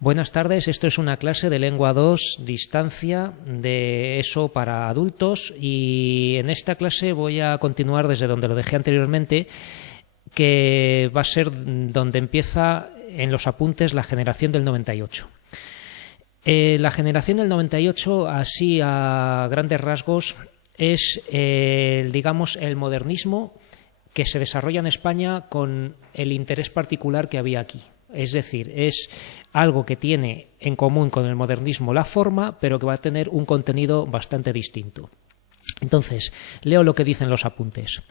Buenas tardes, esto es una clase de Lengua 2, distancia, de ESO para adultos, y en esta clase voy a continuar desde donde lo dejé anteriormente, que va a ser donde empieza en los apuntes la generación del 98. La generación del 98, así a grandes rasgos, es, digamos, el modernismo que se desarrolla en España con el interés particular que había aquí. Es decir, es algo que tiene en común con el modernismo la forma, pero que va a tener un contenido bastante distinto. Entonces, leo lo que dicen los apuntes.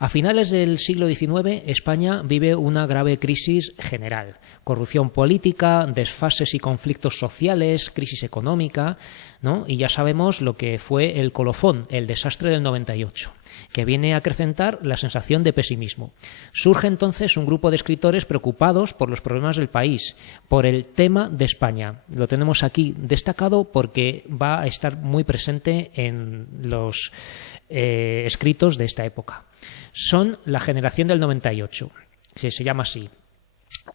A finales del siglo XIX, España vive una grave crisis general. Corrupción política, desfases y conflictos sociales, crisis económica, ¿no? Y ya sabemos lo que fue el colofón, el desastre del 98, que viene a acrecentar la sensación de pesimismo. Surge entonces un grupo de escritores preocupados por los problemas del país, por el tema de España. Lo tenemos aquí destacado porque va a estar muy presente en los escritos de esta época. Son la generación del 98, que se llama así.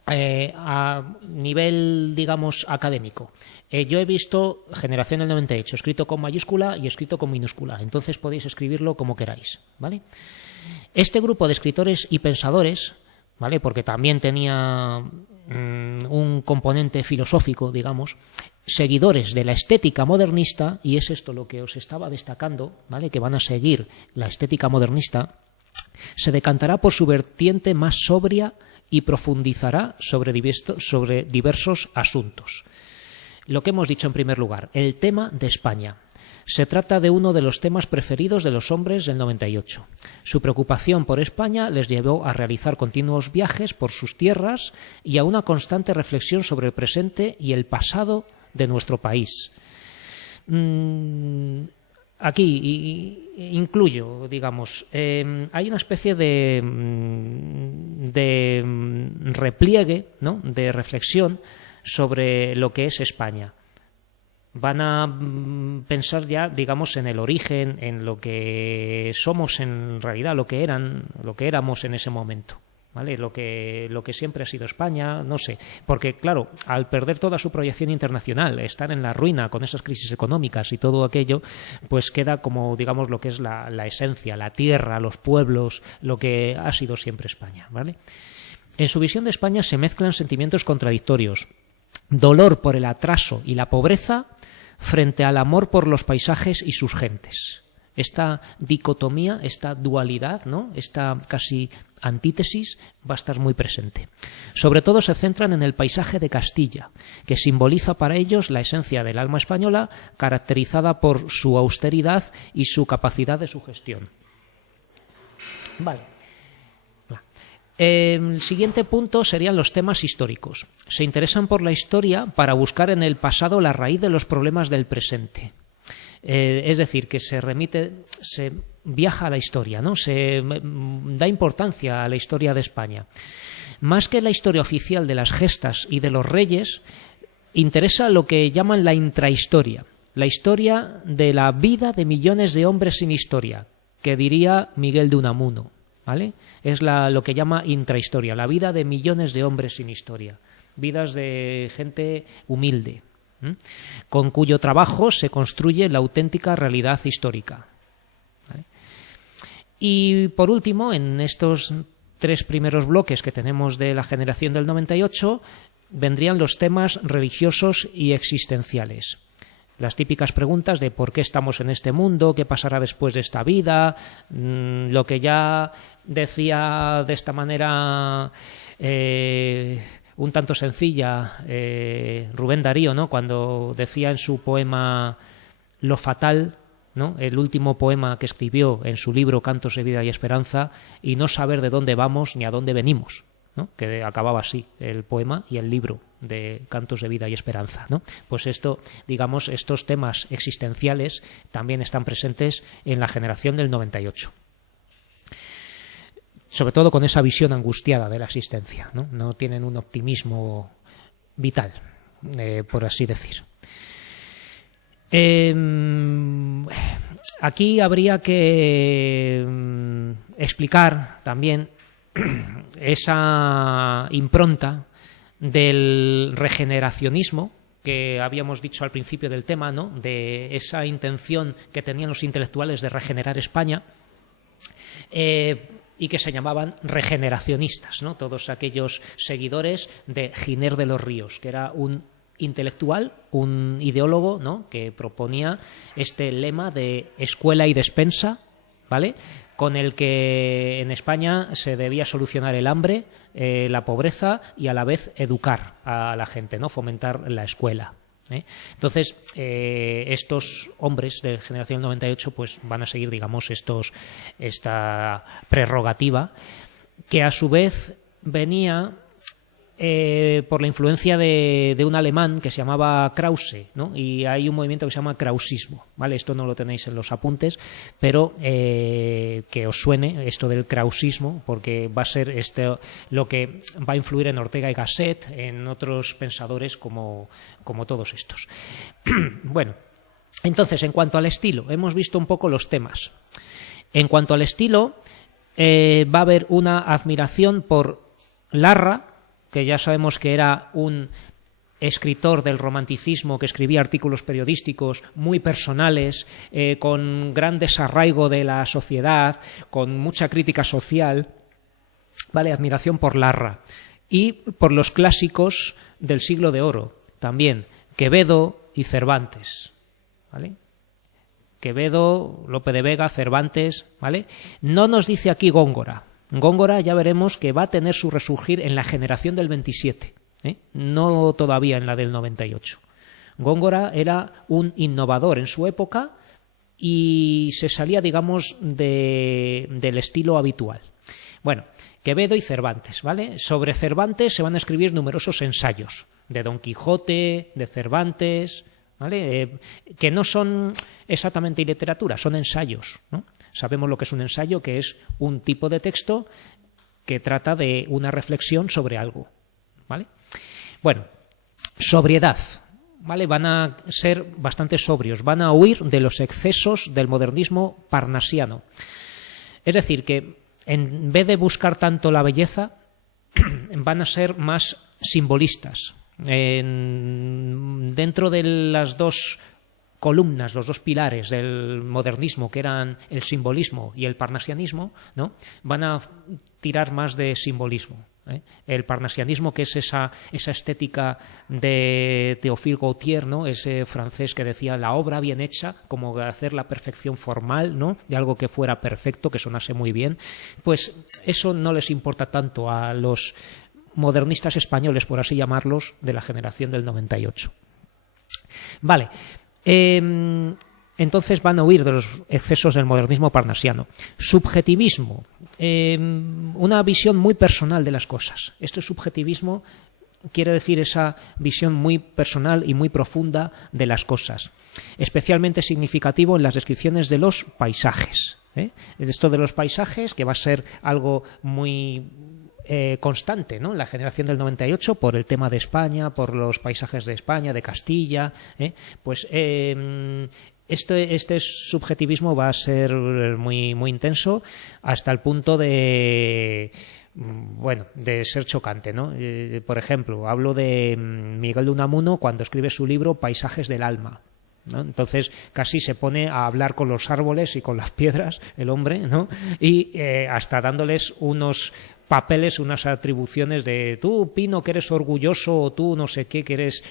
A nivel, digamos, académico. Yo he visto generación del 98 escrito con mayúscula y escrito con minúscula, entonces podéis escribirlo como queráis, ¿vale? Este grupo de escritores y pensadores, ¿vale? Porque también tenía un componente filosófico, digamos, seguidores de la estética modernista, y es esto lo que os estaba destacando, ¿vale? Que van a seguir la estética modernista, se decantará por su vertiente más sobria y profundizará sobre diversos asuntos. Lo que hemos dicho en primer lugar, el tema de España. Se trata de uno de los temas preferidos de los hombres del 98. Su preocupación por España les llevó a realizar continuos viajes por sus tierras y a una constante reflexión sobre el presente y el pasado de nuestro país. Aquí incluyo, digamos, hay una especie de repliegue, ¿no?, de reflexión sobre lo que es España. Van a pensar ya, digamos, en el origen, en lo que somos en realidad, lo que éramos en ese momento, ¿vale? Lo que siempre ha sido España, no sé, porque claro, al perder toda su proyección internacional, estar en la ruina con esas crisis económicas y todo aquello, pues queda como, digamos, lo que es la esencia, la tierra, los pueblos, lo que ha sido siempre España, ¿vale? En su visión de España se mezclan sentimientos contradictorios: dolor por el atraso y la pobreza frente al amor por los paisajes y sus gentes. Esta dicotomía, esta dualidad, ¿no?, esta casi antítesis va a estar muy presente. Sobre todo se centran en el paisaje de Castilla, que simboliza para ellos la esencia del alma española, caracterizada por su austeridad y su capacidad de sugestión. Vale. El siguiente punto serían los temas históricos. Se interesan por la historia para buscar en el pasado la raíz de los problemas del presente. Es decir, que se viaja a la historia, ¿no? Se da importancia a la historia de España. Más que la historia oficial de las gestas y de los reyes, interesa lo que llaman la intrahistoria, la historia de la vida de millones de hombres sin historia, que diría Miguel de Unamuno, ¿vale? Es lo que llama intrahistoria, la vida de millones de hombres sin historia, vidas de gente humilde, con cuyo trabajo se construye la auténtica realidad histórica, ¿vale? Y por último, en estos tres primeros bloques que tenemos de la generación del 98, vendrían los temas religiosos y existenciales. Las típicas preguntas de por qué estamos en este mundo, qué pasará después de esta vida, lo que ya decía de esta manera un tanto sencilla Rubén Darío, ¿no?, cuando decía en su poema Lo fatal, ¿no?, el último poema que escribió en su libro Cantos de vida y esperanza, y no saber de dónde vamos ni a dónde venimos, ¿no?, que acababa así el poema y el libro de Cantos de vida y esperanza, ¿no? Pues esto, digamos, estos temas existenciales también están presentes en la generación del 98. Sobre todo con esa visión angustiada de la existencia, ¿no? No tienen un optimismo vital, por así decir. Aquí habría que explicar también esa impronta del regeneracionismo que habíamos dicho al principio del tema, ¿no? De esa intención que tenían los intelectuales de regenerar España, y que se llamaban regeneracionistas, ¿no? Todos aquellos seguidores de Giner de los Ríos, que era un intelectual, un ideólogo, ¿no? Que proponía este lema de escuela y despensa, ¿vale?, con el que en España se debía solucionar el hambre, la pobreza y a la vez educar a la gente, ¿no?, fomentar la escuela. Entonces, estos hombres de Generación 98 pues van a seguir, digamos, esta prerrogativa, que a su vez venía por la influencia de un alemán que se llamaba Krause, ¿no? Y hay un movimiento que se llama krausismo, ¿vale? Esto no lo tenéis en los apuntes, pero que os suene esto del krausismo, porque va a ser lo que va a influir en Ortega y Gasset, en otros pensadores como todos estos. Bueno, entonces, en cuanto al estilo, hemos visto un poco los temas. En cuanto al estilo, va a haber una admiración por Larra, que ya sabemos que era un escritor del romanticismo que escribía artículos periodísticos muy personales, con gran desarraigo de la sociedad, con mucha crítica social, ¿vale? Admiración por Larra. Y por los clásicos del siglo de oro, también, Quevedo y Cervantes, ¿vale? Quevedo, Lope de Vega, Cervantes, ¿vale? No nos dice aquí Góngora. Góngora ya veremos que va a tener su resurgir en la generación del 27, no todavía en la del 98. Góngora era un innovador en su época y se salía, digamos, del estilo habitual. Bueno, Quevedo y Cervantes, ¿vale? Sobre Cervantes se van a escribir numerosos ensayos, de Don Quijote, de Cervantes, ¿vale? Que no son exactamente literatura, son ensayos, ¿no? Sabemos lo que es un ensayo, que es un tipo de texto que trata de una reflexión sobre algo, ¿vale? Bueno, sobriedad, ¿vale? Van a ser bastante sobrios, van a huir de los excesos del modernismo parnasiano. Es decir, que en vez de buscar tanto la belleza, van a ser más simbolistas. Dentro de las dos columnas, los dos pilares del modernismo, que eran el simbolismo y el parnasianismo, ¿no?, van a tirar más de simbolismo. El parnasianismo, que es esa estética de Théophile Gautier, ¿no?, ese francés que decía la obra bien hecha, como hacer la perfección formal, ¿no?, de algo que fuera perfecto, que sonase muy bien, pues eso no les importa tanto a los modernistas españoles, por así llamarlos, de la generación del 98. Vale. Entonces van a huir de los excesos del modernismo parnasiano. Subjetivismo, una visión muy personal de las cosas. Este subjetivismo quiere decir esa visión muy personal y muy profunda de las cosas, especialmente significativo en las descripciones de los paisajes. Esto de los paisajes, que va a ser algo muy constante, ¿no?, en la generación del 98, por el tema de España, por los paisajes de España, de Castilla, pues este subjetivismo va a ser muy, muy intenso, hasta el punto de ser chocante, ¿no? Por ejemplo, hablo de Miguel de Unamuno cuando escribe su libro Paisajes del alma, ¿no? Entonces casi se pone a hablar con los árboles y con las piedras, el hombre, ¿no?, y hasta dándoles unos papeles, unas atribuciones de tú, Pino, que eres orgulloso, o tú, no sé qué, que eres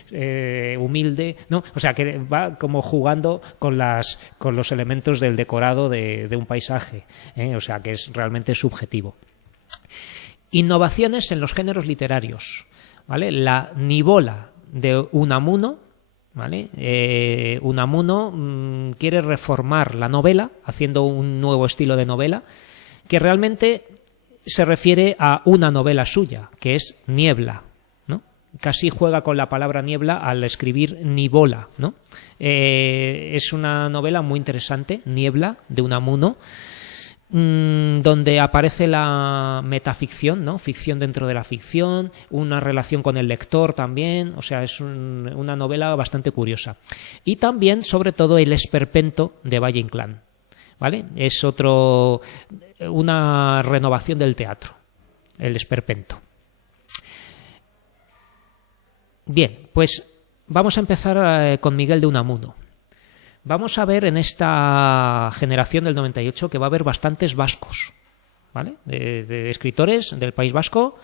humilde, ¿no? O sea, que va como jugando con los elementos del decorado de un paisaje, o sea, que es realmente subjetivo. Innovaciones en los géneros literarios, ¿vale? La nivola de Unamuno, ¿vale? Unamuno quiere reformar la novela, haciendo un nuevo estilo de novela, que realmente se refiere a una novela suya, que es Niebla, ¿no? Casi juega con la palabra niebla al escribir Nivola, ¿no? Es una novela muy interesante, Niebla, de Unamuno, donde aparece la metaficción, ¿no?, ficción dentro de la ficción, una relación con el lector también, o sea, es una novela bastante curiosa. Y también, sobre todo, el esperpento de Valle Inclán, ¿vale? Es una renovación del teatro, el esperpento. Bien, pues vamos a empezar con Miguel de Unamuno. Vamos a ver en esta generación del 98 que va a haber bastantes vascos, ¿vale? De escritores del País Vasco,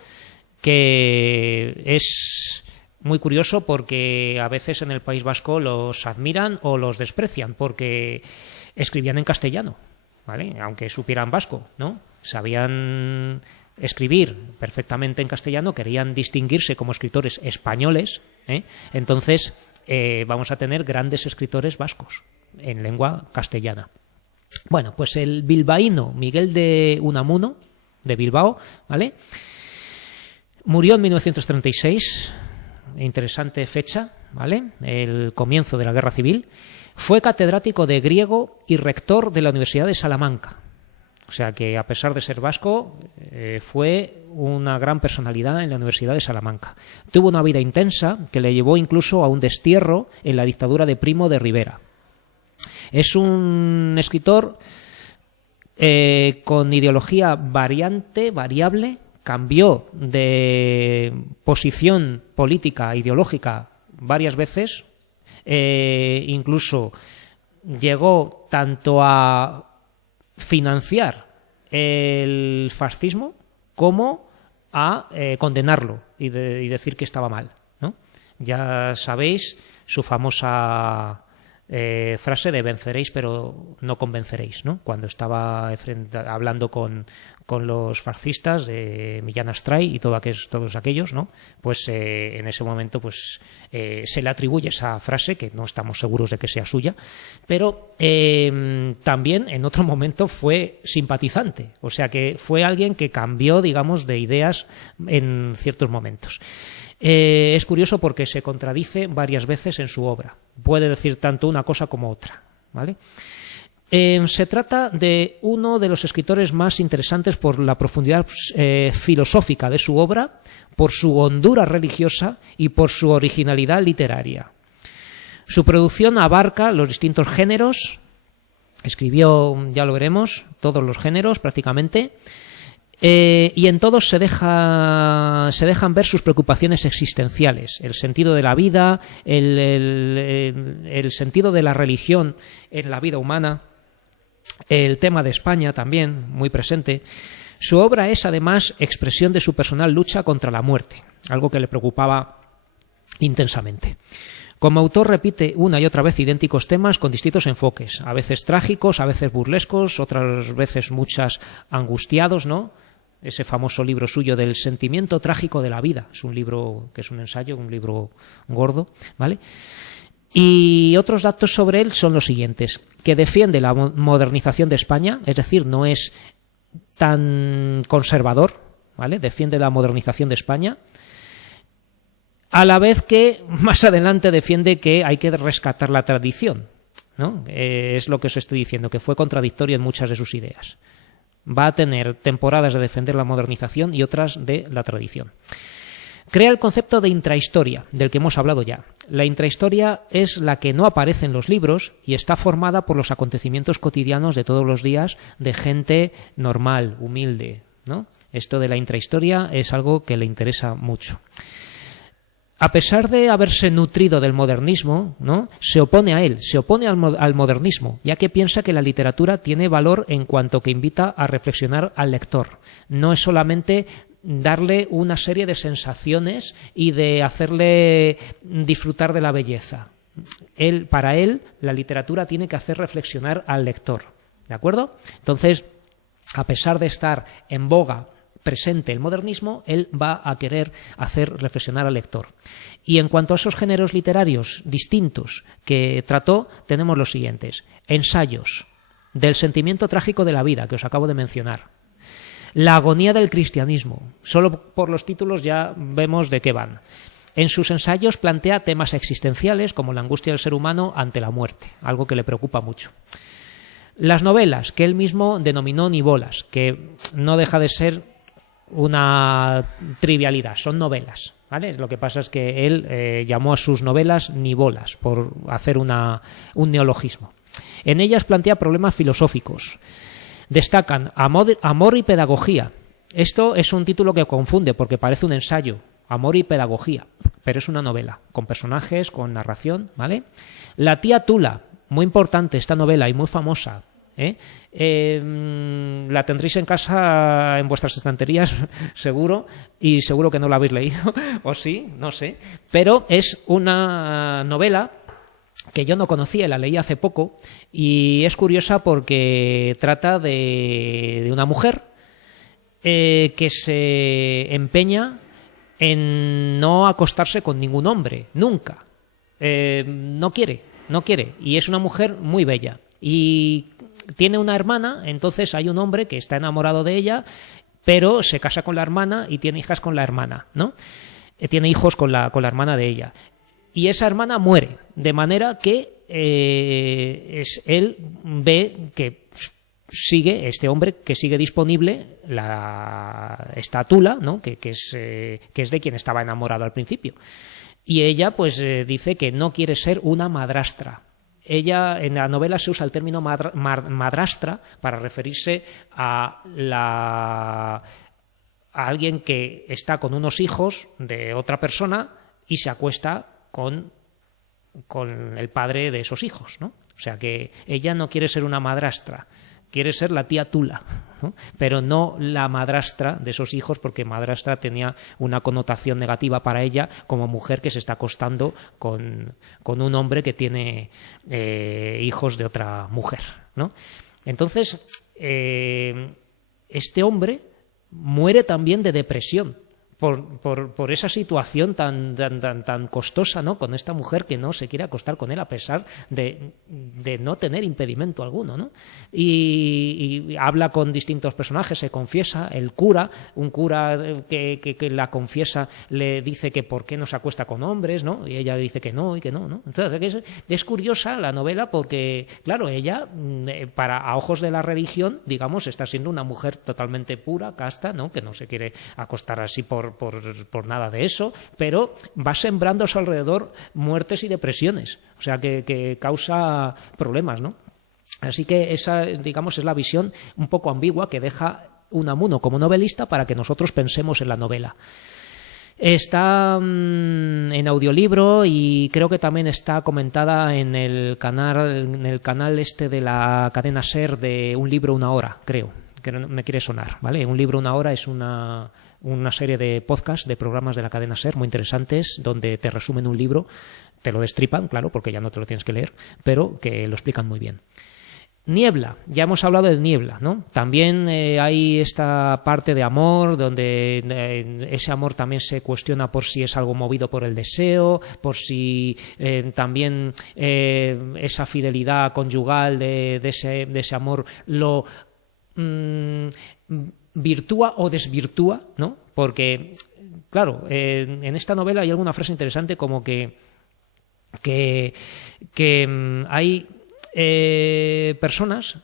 que es muy curioso porque a veces en el País Vasco los admiran o los desprecian porque escribían en castellano, ¿vale? Aunque supieran vasco, ¿no? Sabían escribir perfectamente en castellano, querían distinguirse como escritores españoles, ¿eh? Entonces vamos a tener grandes escritores vascos en lengua castellana. Bueno, pues el bilbaíno Miguel de Unamuno, de Bilbao, ¿vale? Murió en 1936, interesante fecha, ¿vale? El comienzo de la Guerra Civil. Fue catedrático de griego y rector de la Universidad de Salamanca. O sea que, a pesar de ser vasco, fue una gran personalidad en la Universidad de Salamanca. Tuvo una vida intensa que le llevó incluso a un destierro en la dictadura de Primo de Rivera. Es un escritor con ideología variable, cambió de posición política, ideológica varias veces, incluso llegó tanto a financiar el fascismo como a condenarlo y decir que estaba mal, ¿no? Ya sabéis su famosa frase de venceréis pero no convenceréis, ¿no? Cuando estaba hablando con los fascistas de Millán Astray y todos aquellos, ¿no? Pues en ese momento pues se le atribuye esa frase, que no estamos seguros de que sea suya, pero también en otro momento fue simpatizante, o sea que fue alguien que cambió, digamos, de ideas en ciertos momentos. Es curioso porque se contradice varias veces en su obra. Puede decir tanto una cosa como otra, ¿vale? Se trata de uno de los escritores más interesantes por la profundidad filosófica de su obra, por su hondura religiosa y por su originalidad literaria. Su producción abarca los distintos géneros. Escribió, ya lo veremos, todos los géneros prácticamente. Y en todos se dejan ver sus preocupaciones existenciales, el sentido de la vida, el sentido de la religión en la vida humana, el tema de España también, muy presente. Su obra es además expresión de su personal lucha contra la muerte, algo que le preocupaba intensamente. Como autor repite una y otra vez idénticos temas con distintos enfoques, a veces trágicos, a veces burlescos, otras veces muchas angustiados, ¿no? Ese famoso libro suyo del sentimiento trágico de la vida, es un libro que es un ensayo, un libro gordo, ¿vale? Y otros datos sobre él son los siguientes: que defiende la modernización de España, es decir, no es tan conservador, ¿vale? Defiende la modernización de España, a la vez que más adelante defiende que hay que rescatar la tradición, ¿no? Es lo que os estoy diciendo, que fue contradictorio en muchas de sus ideas. Va a tener temporadas de defender la modernización y otras de la tradición. Crea el concepto de intrahistoria, del que hemos hablado ya. La intrahistoria es la que no aparece en los libros y está formada por los acontecimientos cotidianos de todos los días de gente normal, humilde, ¿no? Esto de la intrahistoria es algo que le interesa mucho. A pesar de haberse nutrido del modernismo, ¿no?, se opone a él, se opone al modernismo, ya que piensa que la literatura tiene valor en cuanto que invita a reflexionar al lector. No es solamente darle una serie de sensaciones y de hacerle disfrutar de la belleza. Para él, la literatura tiene que hacer reflexionar al lector, ¿de acuerdo? Entonces, a pesar de estar en boga presente el modernismo, él va a querer hacer reflexionar al lector. Y en cuanto a esos géneros literarios distintos que trató, tenemos los siguientes: ensayos, del sentimiento trágico de la vida, que os acabo de mencionar, la agonía del cristianismo. Solo por los títulos ya vemos de qué van. En sus ensayos plantea temas existenciales como la angustia del ser humano ante la muerte, algo que le preocupa mucho. Las novelas, que él mismo denominó nivolas, que no deja de ser una trivialidad, son novelas, ¿vale? Lo que pasa es que él llamó a sus novelas nivolas, por hacer un neologismo. En ellas plantea problemas filosóficos. Destacan amor y pedagogía. Esto es un título que confunde porque parece un ensayo, Amor y pedagogía, pero es una novela, con personajes, con narración, ¿vale? La tía Tula, muy importante esta novela y muy famosa, ¿eh? La tendréis en casa, en vuestras estanterías, seguro, y seguro que no la habéis leído, o sí, no sé, pero es una novela que yo no conocía, la leí hace poco, y es curiosa porque trata de una mujer que se empeña en no acostarse con ningún hombre, nunca. No quiere, y es una mujer muy bella. Y tiene una hermana, entonces hay un hombre que está enamorado de ella, pero se casa con la hermana y tiene hijas con la hermana, ¿no? Tiene hijos con la hermana de ella. Y esa hermana muere, de manera que él ve que sigue, este hombre que sigue disponible, esta Tula, ¿no? que es de quien estaba enamorado al principio. Y ella pues dice que no quiere ser una madrastra. Ella, en la novela se usa el término madrastra para referirse a alguien que está con unos hijos de otra persona y se acuesta con el padre de esos hijos, ¿no? O sea que ella no quiere ser una madrastra, quiere ser la tía Tula, ¿no? Pero no la madrastra de esos hijos, porque madrastra tenía una connotación negativa para ella como mujer que se está acostando con un hombre que tiene hijos de otra mujer, ¿no? Entonces, este hombre muere también de depresión por esa situación tan costosa, ¿no? Con esta mujer que no se quiere acostar con él a pesar de no tener impedimento alguno, ¿no? Y habla con distintos personajes, se confiesa, el cura, un cura que la confiesa, le dice que por qué no se acuesta con hombres, ¿no? Y ella dice que no y que no, ¿no? Entonces es curiosa la novela porque, claro, ella, a ojos de la religión, digamos, está siendo una mujer totalmente pura, casta, ¿no? Que no se quiere acostar así por nada de eso, pero va sembrando a su alrededor muertes y depresiones, o sea que causa problemas, ¿no? Así que esa, digamos, es la visión un poco ambigua que deja Unamuno como novelista para que nosotros pensemos en la novela. Está en audiolibro y creo que también está comentada en el canal este de la cadena SER de Un libro, una hora, creo, que no me quiere sonar, ¿vale? Un libro, una hora es una serie de podcasts, de programas de la cadena SER muy interesantes, donde te resumen un libro, te lo destripan, claro, porque ya no te lo tienes que leer, pero que lo explican muy bien. Niebla, ya hemos hablado de Niebla, ¿no? También hay esta parte de amor, donde ese amor también se cuestiona por si es algo movido por el deseo, por si también esa fidelidad conyugal de ese amor lo virtúa o desvirtúa, ¿no? Porque, claro, en esta novela hay alguna frase interesante como que hay personas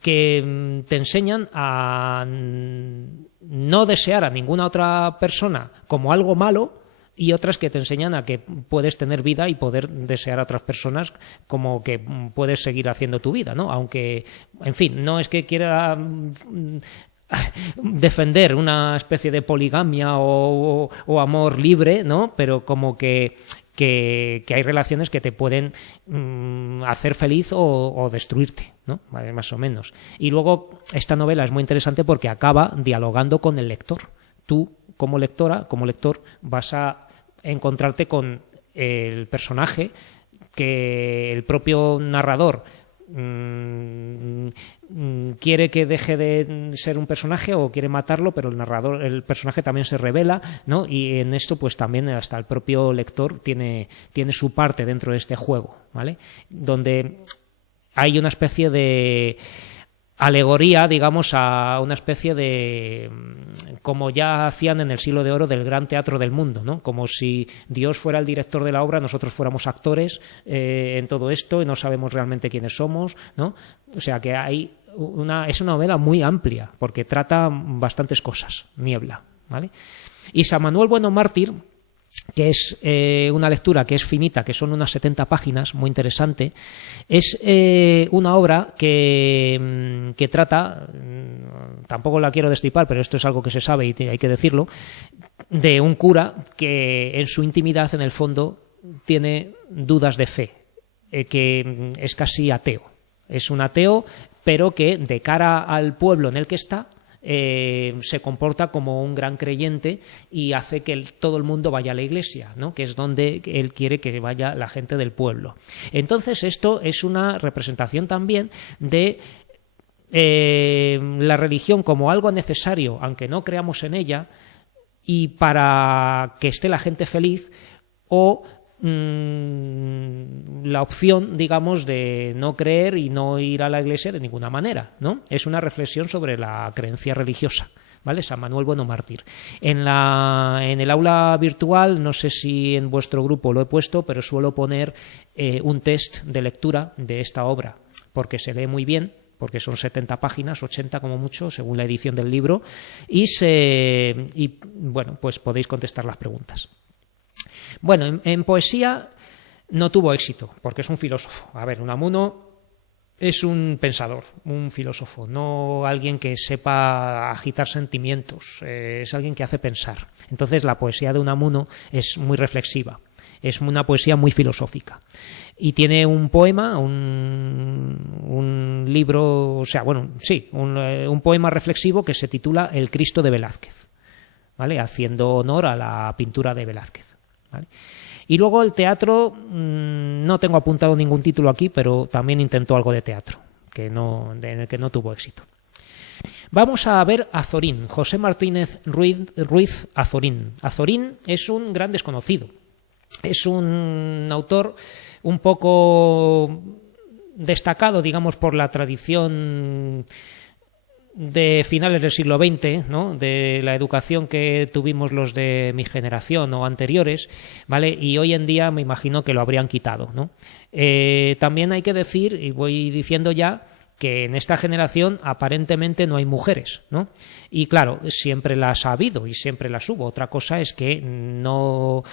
que te enseñan a no desear a ninguna otra persona como algo malo, y otras que te enseñan a que puedes tener vida y poder desear a otras personas como que puedes seguir haciendo tu vida, ¿no? Aunque, en fin, no es que quiera defender una especie de poligamia o amor libre, ¿no? Pero como que hay relaciones que te pueden hacer feliz o destruirte, ¿no? Más o menos. Y luego esta novela es muy interesante porque acaba dialogando con el lector. Tú, como lectora, como lector, vas a encontrarte con el personaje que el propio narrador quiere que deje de ser un personaje o quiere matarlo, pero el personaje también se revela, ¿no? Y en esto pues también hasta el propio lector tiene su parte dentro de este juego, ¿vale? Donde hay una especie de alegoría, digamos, a una especie de, como ya hacían en el Siglo de Oro, del gran teatro del mundo, ¿no? Como si Dios fuera el director de la obra, nosotros fuéramos actores en todo esto y no sabemos realmente quiénes somos, ¿no? O sea que es una novela muy amplia porque trata bastantes cosas. Niebla, ¿vale? Y San Manuel Bueno Mártir, que es una lectura que es finita, que son unas 70 páginas, muy interesante. Es una obra que trata, tampoco la quiero destripar, pero esto es algo que se sabe y hay que decirlo, de un cura que en su intimidad, en el fondo, tiene dudas de fe, que es casi ateo. Es un ateo, pero que de cara al pueblo en el que está, se comporta como un gran creyente y hace que todo el mundo vaya a la iglesia, ¿no? Que es donde él quiere que vaya la gente del pueblo. Entonces, esto es una representación también de la religión como algo necesario, aunque no creamos en ella, y para que esté la gente feliz, o la opción, digamos, de no creer y no ir a la iglesia de ninguna manera, ¿no? Es una reflexión sobre la creencia religiosa, ¿vale? San Manuel Bueno Mártir. En el aula virtual, no sé si en vuestro grupo lo he puesto, pero suelo poner un test de lectura de esta obra, porque se lee muy bien, porque son 70 páginas, 80 como mucho, según la edición del libro, y bueno, pues podéis contestar las preguntas. Bueno, en poesía no tuvo éxito, porque es un filósofo. A ver, Unamuno es un pensador, un filósofo, no alguien que sepa agitar sentimientos, es alguien que hace pensar. Entonces la poesía de Unamuno es muy reflexiva, es una poesía muy filosófica. Y tiene un poema, un libro, o sea, bueno, sí, un poema reflexivo que se titula El Cristo de Velázquez, ¿vale? Haciendo honor a la pintura de Velázquez, ¿vale? Y luego el teatro, no tengo apuntado ningún título aquí, pero también intentó algo de teatro, en el que no tuvo éxito. Vamos a ver Azorín, José Martínez Ruiz Azorín. Azorín es un gran desconocido. Es un autor un poco destacado, digamos, por la tradición de finales del siglo XX, ¿no? De la educación que tuvimos los de mi generación o anteriores, ¿vale? Y hoy en día me imagino que lo habrían quitado, ¿no? También hay que decir, y voy diciendo ya, que en esta generación aparentemente no hay mujeres, ¿no? Y claro, siempre las ha habido y siempre las hubo. Otra cosa es que no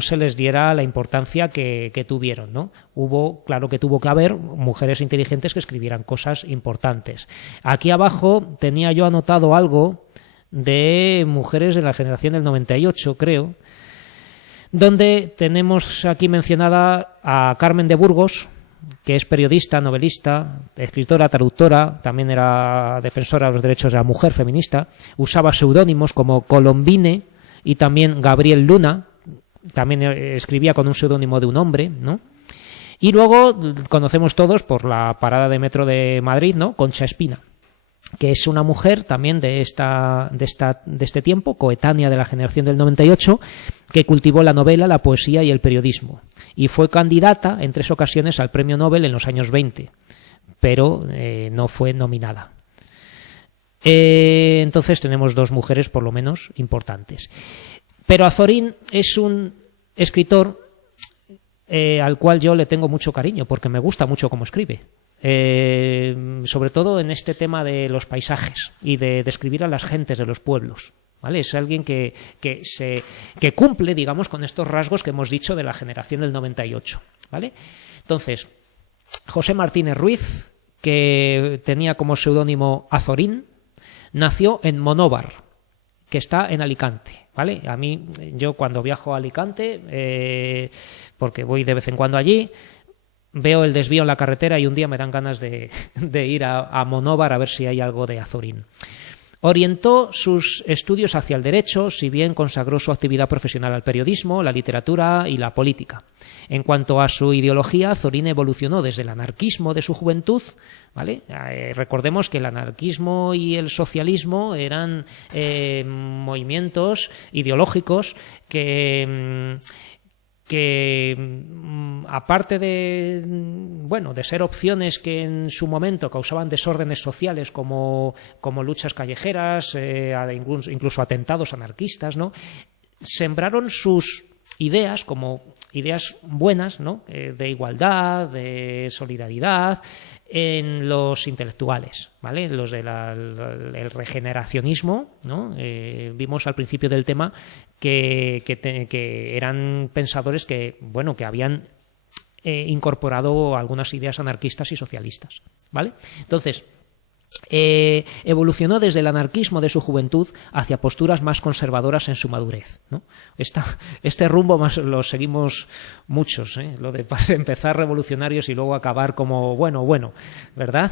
se les diera la importancia que tuvieron, ¿no? Claro que tuvo que haber mujeres inteligentes que escribieran cosas importantes. Aquí abajo tenía yo anotado algo de mujeres de la generación del 98, creo, donde tenemos aquí mencionada a Carmen de Burgos, que es periodista, novelista, escritora, traductora, también era defensora de los derechos de la mujer, feminista, usaba seudónimos como Colombine y también Gabriel Luna, también escribía con un seudónimo de un hombre, ¿no? Y luego conocemos todos por la parada de metro de Madrid, ¿no? Concha Espina, que es una mujer también de este tiempo, coetánea de la generación del 98, que cultivó la novela, la poesía y el periodismo. Y fue candidata en 3 ocasiones al Premio Nobel en los años 20, pero no fue nominada. Entonces tenemos 2 mujeres, por lo menos, importantes. Pero Azorín es un escritor al cual yo le tengo mucho cariño, porque me gusta mucho cómo escribe. Sobre todo en este tema de los paisajes y de describir a las gentes de los pueblos, ¿vale? Es alguien que cumple, digamos, con estos rasgos que hemos dicho de la generación del 98, ¿vale? Entonces, José Martínez Ruiz, que tenía como seudónimo Azorín, nació en Monóvar, que está en Alicante, ¿vale? Yo cuando viajo a Alicante, porque voy de vez en cuando allí, veo el desvío en la carretera y un día me dan ganas de ir a Monóvar a ver si hay algo de Azorín. Orientó sus estudios hacia el derecho, si bien consagró su actividad profesional al periodismo, la literatura y la política. En cuanto a su ideología, Azorín evolucionó desde el anarquismo de su juventud, ¿vale? Recordemos que el anarquismo y el socialismo eran movimientos ideológicos que aparte de ser opciones que en su momento causaban desórdenes sociales como luchas callejeras, incluso atentados anarquistas, ¿no? Sembraron sus ideas como ideas buenas, ¿no? De igualdad, de solidaridad, en los intelectuales, ¿vale? Los del el regeneracionismo, ¿no? Vimos al principio del tema que eran pensadores que habían incorporado algunas ideas anarquistas y socialistas, ¿vale? Entonces, evolucionó desde el anarquismo de su juventud hacia posturas más conservadoras en su madurez, ¿no? Este rumbo más lo seguimos muchos, ¿eh? Lo de empezar revolucionarios y luego acabar como bueno, ¿verdad?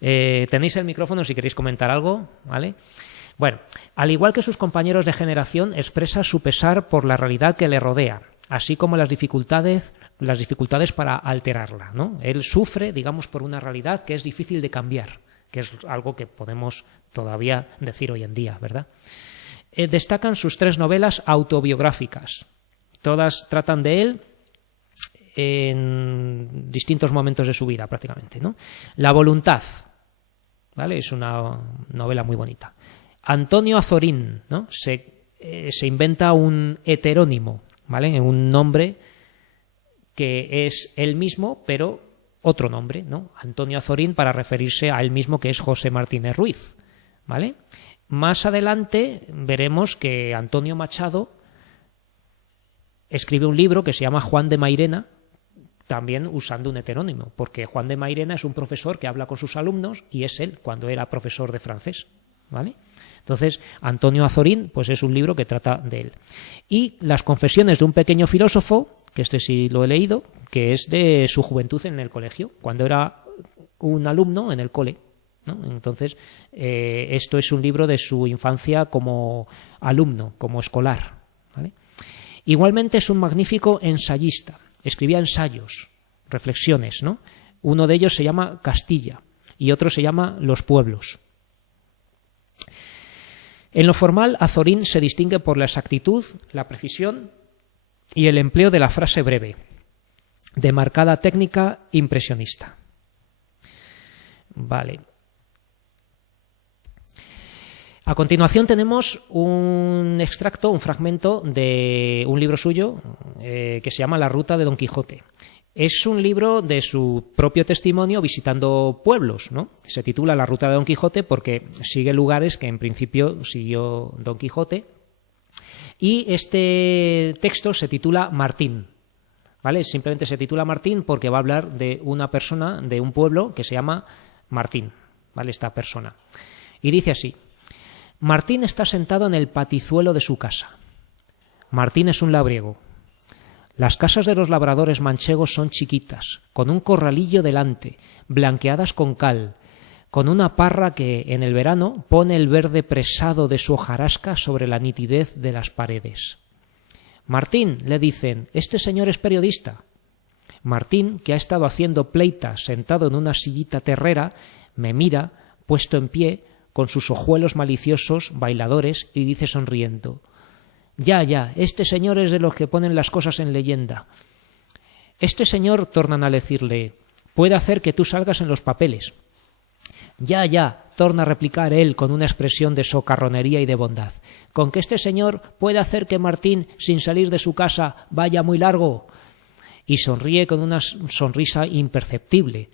Tenéis el micrófono si queréis comentar algo, ¿vale? Bueno, al igual que sus compañeros de generación, expresa su pesar por la realidad que le rodea, así como las dificultades para alterarla, ¿no? Él sufre, digamos, por una realidad que es difícil de cambiar, que es algo que podemos todavía decir hoy en día, ¿verdad? Destacan sus 3 novelas autobiográficas. Todas tratan de él en distintos momentos de su vida, prácticamente, ¿no? La voluntad, ¿vale? Es una novela muy bonita. Antonio Azorín, ¿no? Se inventa un heterónimo, ¿vale? Un nombre que es él mismo, pero otro nombre, ¿no? Antonio Azorín, para referirse a él mismo, que es José Martínez Ruiz, ¿vale? Más adelante veremos que Antonio Machado escribe un libro que se llama Juan de Mairena, también usando un heterónimo, porque Juan de Mairena es un profesor que habla con sus alumnos y es él cuando era profesor de francés, ¿vale? Entonces, Antonio Azorín, pues es un libro que trata de él. Y Las confesiones de un pequeño filósofo, que este sí lo he leído, que es de su juventud en el colegio, cuando era un alumno en el cole, ¿no? Entonces, esto es un libro de su infancia como alumno, como escolar, ¿vale? Igualmente es un magnífico ensayista. Escribía ensayos, reflexiones, ¿no? Uno de ellos se llama Castilla y otro se llama Los pueblos. En lo formal, Azorín se distingue por la exactitud, la precisión y el empleo de la frase breve, de marcada técnica impresionista. Vale. A continuación tenemos un extracto, un fragmento de un libro suyo que se llama La ruta de Don Quijote. Es un libro de su propio testimonio visitando pueblos, ¿no? Se titula La ruta de Don Quijote porque sigue lugares que en principio siguió Don Quijote. Y este texto se titula Martín, ¿vale? Simplemente se titula Martín porque va a hablar de una persona, de un pueblo que se llama Martín, ¿vale? Esta persona. Y dice así: Martín está sentado en el patizuelo de su casa. Martín es un labriego. Las casas de los labradores manchegos son chiquitas, con un corralillo delante, blanqueadas con cal, con una parra que, en el verano, pone el verde presado de su hojarasca sobre la nitidez de las paredes. Martín, le dicen, este señor es periodista. Martín, que ha estado haciendo pleitas sentado en una sillita terrera, me mira, puesto en pie, con sus ojuelos maliciosos, bailadores, y dice sonriendo: Ya, este señor es de los que ponen las cosas en leyenda. Este señor, tornan a decirle, puede hacer que tú salgas en los papeles. Ya, torna a replicar él con una expresión de socarronería y de bondad. Con que este señor puede hacer que Martín, sin salir de su casa, vaya muy largo. Y sonríe con una sonrisa imperceptible,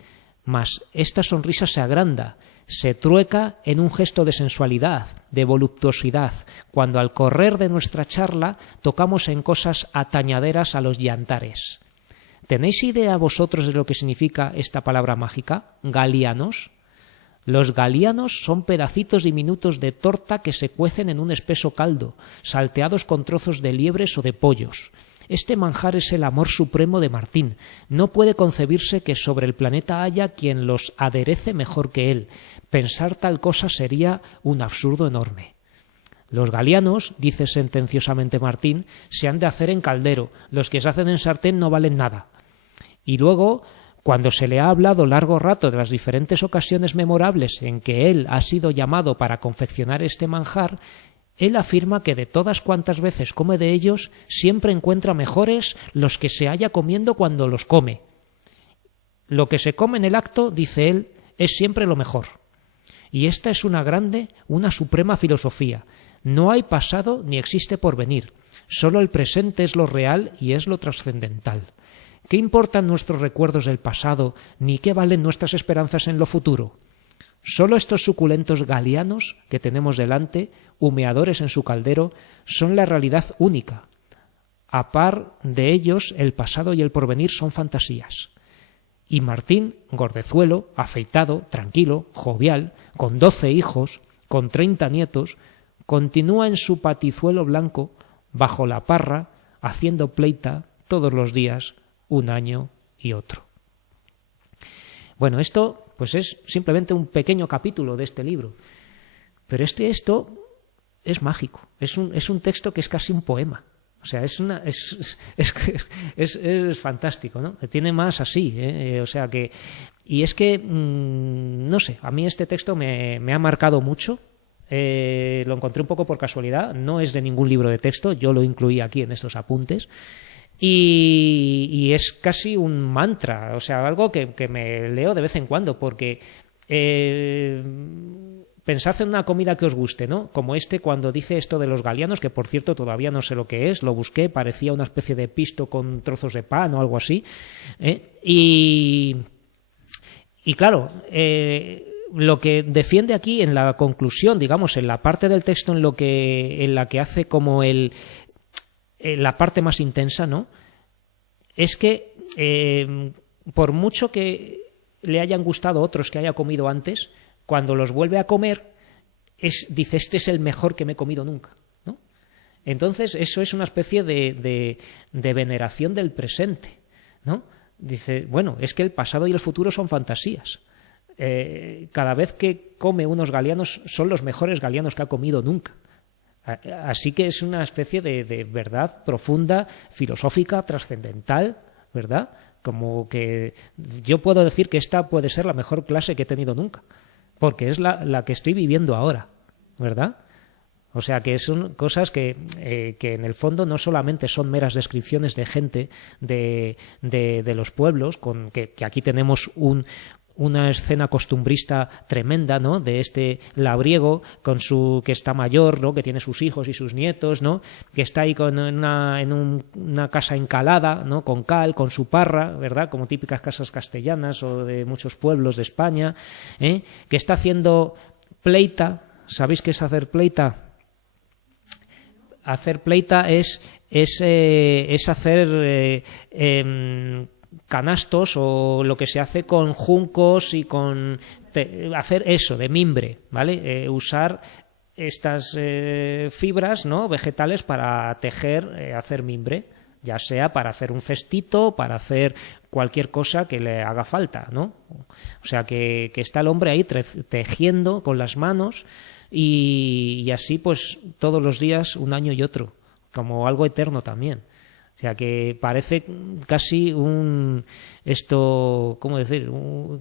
mas esta sonrisa se agranda, se trueca en un gesto de sensualidad, de voluptuosidad, cuando al correr de nuestra charla tocamos en cosas atañaderas a los yantares. ¿Tenéis idea vosotros de lo que significa esta palabra mágica? Galianos. Los galianos son pedacitos diminutos de torta que se cuecen en un espeso caldo, salteados con trozos de liebres o de pollos. Este manjar es el amor supremo de Martín. No puede concebirse que sobre el planeta haya quien los aderece mejor que él. Pensar tal cosa sería un absurdo enorme. Los galianos, dice sentenciosamente Martín, se han de hacer en caldero. Los que se hacen en sartén no valen nada. Y luego, cuando se le ha hablado largo rato de las diferentes ocasiones memorables en que él ha sido llamado para confeccionar este manjar, él afirma que de todas cuantas veces come de ellos, siempre encuentra mejores los que se halla comiendo cuando los come. Lo que se come en el acto, dice él, es siempre lo mejor. Y esta es una grande, una suprema filosofía. No hay pasado ni existe porvenir. Solo el presente es lo real y es lo trascendental. ¿Qué importan nuestros recuerdos del pasado, ni qué valen nuestras esperanzas en lo futuro? Solo estos suculentos galianos que tenemos delante, humeadores en su caldero, son la realidad única. A par de ellos, el pasado y el porvenir son fantasías. Y Martín, gordezuelo, afeitado, tranquilo, jovial, con 12 hijos, con 30 nietos, continúa en su patizuelo blanco, bajo la parra, haciendo pleita todos los días, un año y otro. Bueno, esto pues es simplemente un pequeño capítulo de este libro, pero esto es mágico, es un texto que es casi un poema. O sea, es fantástico, ¿no? Tiene más así, o sea que... Y es que, no sé, a mí este texto me ha marcado mucho. Lo encontré un poco por casualidad, no es de ningún libro de texto, yo lo incluí aquí en estos apuntes. Y es casi un mantra, o sea, algo que me leo de vez en cuando, porque... pensad en una comida que os guste, ¿no? Como cuando dice esto de los galianos, que por cierto todavía no sé lo que es, lo busqué, parecía una especie de pisto con trozos de pan o algo así. Y claro, lo que defiende aquí en la conclusión, digamos, en la parte del texto en la que hace como la parte más intensa, ¿no? Es que por mucho que le hayan gustado otros que haya comido antes, cuando los vuelve a comer, dice, este es el mejor que me he comido nunca, ¿no? Entonces, eso es una especie de veneración del presente, ¿no? Dice, bueno, es que el pasado y el futuro son fantasías. Cada vez que come unos galianos, son los mejores galianos que ha comido nunca. Así que es una especie de verdad profunda, filosófica, trascendental, ¿verdad? Como que yo puedo decir que esta puede ser la mejor clase que he tenido nunca, porque es la que estoy viviendo ahora, ¿verdad? O sea que son cosas que en el fondo no solamente son meras descripciones de gente de los pueblos, que aquí tenemos una escena costumbrista tremenda, ¿no? De este labriego que está mayor, ¿no? Que tiene sus hijos y sus nietos, ¿no? Que está ahí en una casa encalada, ¿no? Con cal, con su parra, ¿verdad? Como típicas casas castellanas o de muchos pueblos de España, que está haciendo pleita. ¿Sabéis qué es hacer pleita? Hacer pleita es hacer canastos o lo que se hace con juncos y hacer eso de mimbre, ¿vale? Usar estas fibras, ¿no? Vegetales para tejer, hacer mimbre, ya sea para hacer un cestito, para hacer cualquier cosa que le haga falta, ¿no? O sea que está el hombre ahí tejiendo con las manos y así pues todos los días, un año y otro, como algo eterno también. O sea que parece casi ¿cómo decir?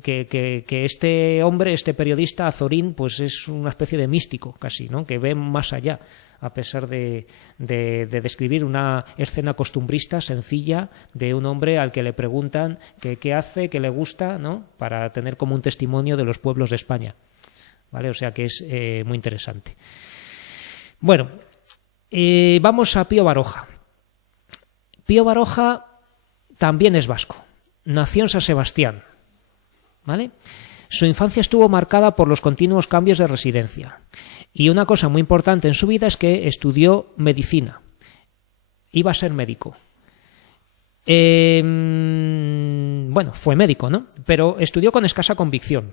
Que este hombre, este periodista Azorín, pues es una especie de místico casi, ¿no? Que ve más allá, a pesar de describir una escena costumbrista sencilla de un hombre al que le preguntan qué hace, qué le gusta, ¿no? Para tener como un testimonio de los pueblos de España, ¿vale? O sea que es muy interesante. Bueno, vamos a Pío Baroja. Pío Baroja también es vasco. Nació en San Sebastián, ¿vale? Su infancia estuvo marcada por los continuos cambios de residencia. Y una cosa muy importante en su vida es que estudió medicina. Iba a ser médico. Bueno, fue médico, ¿no? Pero estudió con escasa convicción.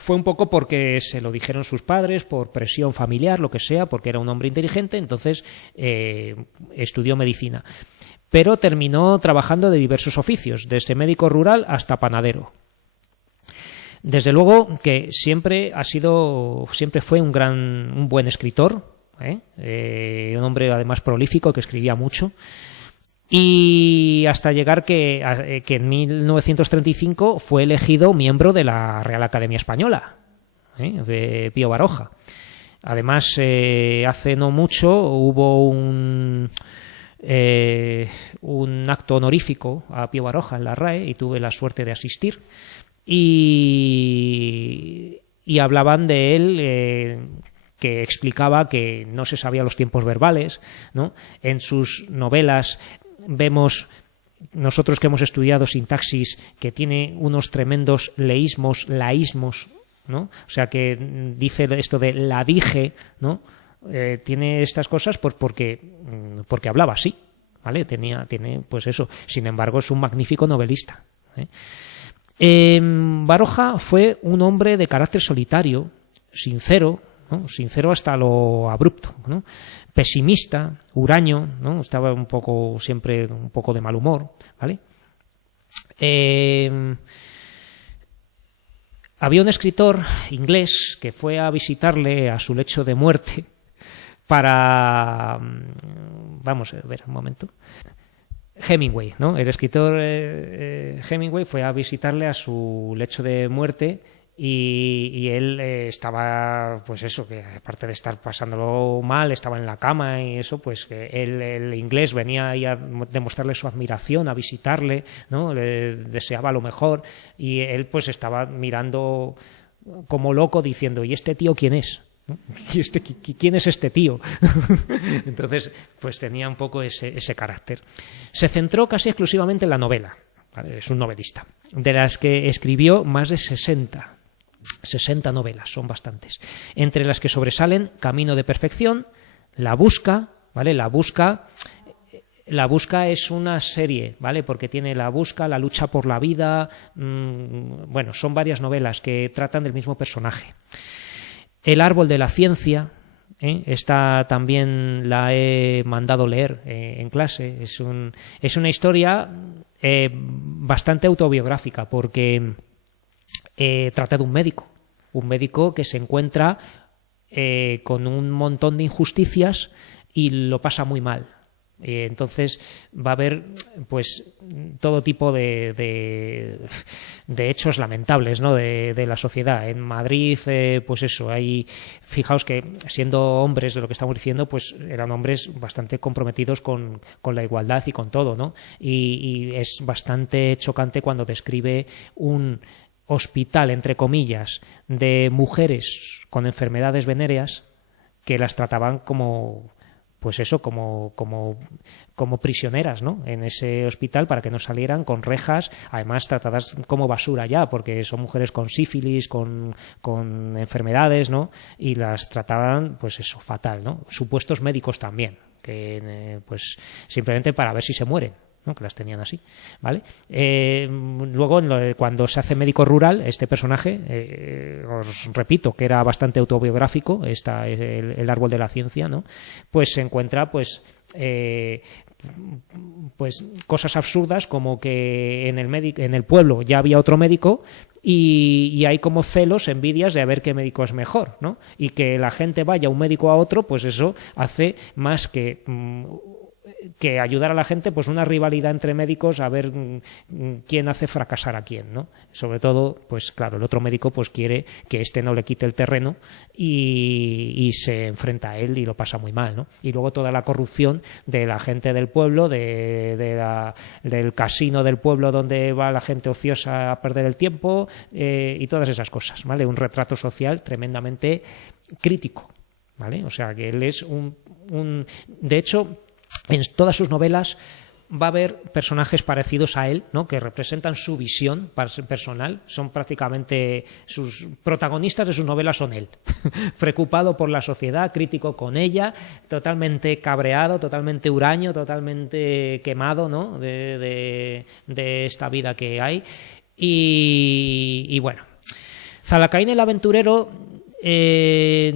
Fue un poco porque se lo dijeron sus padres, por presión familiar, lo que sea, porque era un hombre inteligente, entonces estudió medicina. Pero terminó trabajando de diversos oficios, desde médico rural hasta panadero. Desde luego que siempre fue un buen escritor, un hombre además prolífico que escribía mucho. Y hasta llegar que en 1935 fue elegido miembro de la Real Academia Española, de Pío Baroja. Además, hace no mucho hubo un acto honorífico a Pío Baroja en la RAE y tuve la suerte de asistir. Y hablaban de él, que explicaba que no se sabía los tiempos verbales, ¿no? En sus novelas vemos, nosotros que hemos estudiado sintaxis, que tiene unos tremendos leísmos, laísmos, ¿no? O sea que dice esto de la dije, ¿no? Tiene estas cosas porque hablaba así, ¿vale? Tiene pues eso. Sin embargo, es un magnífico novelista, Baroja fue un hombre de carácter solitario, sincero, ¿no? Sincero hasta lo abrupto, ¿no? Pesimista, huraño, ¿no? Estaba siempre un poco de mal humor, ¿vale? Había un escritor inglés que fue a visitarle a su lecho de muerte vamos a ver un momento. Hemingway, ¿no? El escritor Hemingway fue a visitarle a su lecho de muerte y él estaba, pues eso, que aparte de estar pasándolo mal, estaba en la cama y eso, pues que el inglés venía ahí a demostrarle su admiración, a visitarle, ¿no? Le deseaba lo mejor y él pues estaba mirando como loco diciendo, ¿y este tío quién es? ¿No? ¿Quién es este tío? Entonces, pues tenía un poco ese carácter. Se centró casi exclusivamente en la novela, ¿vale? Es un novelista, de las que escribió más de 60 novelas, son bastantes, entre las que sobresalen Camino de Perfección, La Busca, ¿vale? La Busca es una serie, ¿vale? Porque tiene La Busca, La Lucha por la Vida, bueno, son varias novelas que tratan del mismo personaje. El Árbol de la Ciencia, esta también la he mandado leer en clase. Es una historia bastante autobiográfica porque trata de un médico que se encuentra con un montón de injusticias y lo pasa muy mal. Entonces va a haber pues todo tipo de hechos lamentables, ¿no? de la sociedad. En Madrid, pues eso, fijaos que siendo hombres, de lo que estamos diciendo, pues eran hombres bastante comprometidos con la igualdad y con todo, ¿no? Y es bastante chocante cuando describe un hospital, entre comillas, de mujeres con enfermedades venéreas que las trataban como prisioneras, ¿no? En ese hospital para que no salieran, con rejas, además tratadas como basura ya, porque son mujeres con sífilis, con enfermedades, ¿no? Y las trataban, pues eso, fatal, ¿no? Supuestos médicos también, que pues simplemente para ver si se mueren, ¿no? Que las tenían así, ¿vale? Luego, cuando se hace médico rural, este personaje, os repito, que era bastante autobiográfico, el Árbol de la Ciencia, ¿no? Pues se encuentra, pues cosas absurdas como que en el pueblo ya había otro médico y hay como celos, envidias de a ver qué médico es mejor, ¿no? Y que la gente vaya un médico a otro, pues eso hace más que ayudar a la gente, pues una rivalidad entre médicos a ver quién hace fracasar a quién, ¿no? Sobre todo, pues claro, el otro médico pues quiere que este no le quite el terreno y se enfrenta a él y lo pasa muy mal, ¿no? Y luego toda la corrupción de la gente del pueblo, del casino del pueblo donde va la gente ociosa a perder el tiempo y todas esas cosas, ¿vale? Un retrato social tremendamente crítico, ¿vale? O sea, que él es de hecho, en todas sus novelas va a haber personajes parecidos a él, ¿no? Que representan su visión personal. Son prácticamente sus protagonistas de sus novelas son él. Preocupado por la sociedad, crítico con ella, totalmente cabreado, totalmente huraño, totalmente quemado, ¿no? de esta vida que hay. Y bueno, Zalacaín el aventurero es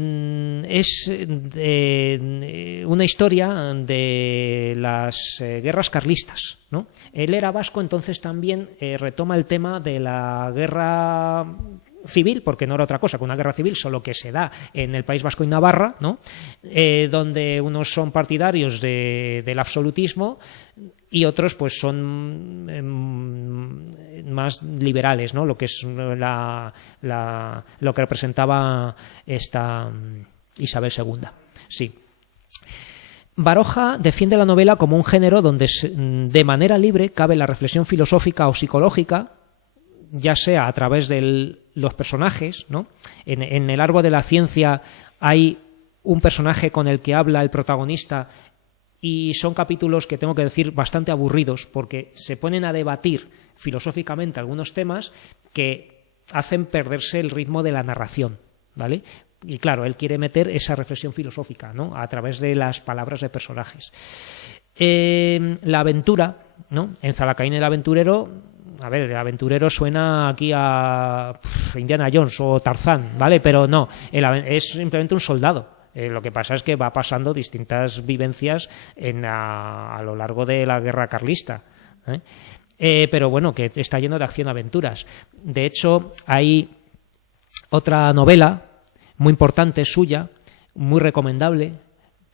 una historia de las guerras carlistas, ¿no? Él era vasco, entonces también retoma el tema de la guerra civil, porque no era otra cosa que una guerra civil, solo que se da en el País Vasco y Navarra, ¿no? Donde unos son partidarios del absolutismo y otros pues son más liberales, ¿no? Lo que es lo que representaba esta Isabel II. Sí. Baroja defiende la novela como un género donde de manera libre cabe la reflexión filosófica o psicológica, ya sea a través de los personajes, ¿no? En el Árbol de la Ciencia hay un personaje con el que habla el protagonista y son capítulos que tengo que decir bastante aburridos porque se ponen a debatir filosóficamente algunos temas que hacen perderse el ritmo de la narración, ¿vale? Y claro, él quiere meter esa reflexión filosófica, ¿no? A través de las palabras de personajes. La aventura, ¿no? En Zalacaín el aventurero a ver, aventurero suena aquí a Indiana Jones o Tarzán, ¿vale? Pero no, es simplemente un soldado. Lo que pasa es que va pasando distintas vivencias a lo largo de la guerra carlista, pero bueno, que está lleno de acción-aventuras. De hecho, hay otra novela muy importante suya, muy recomendable,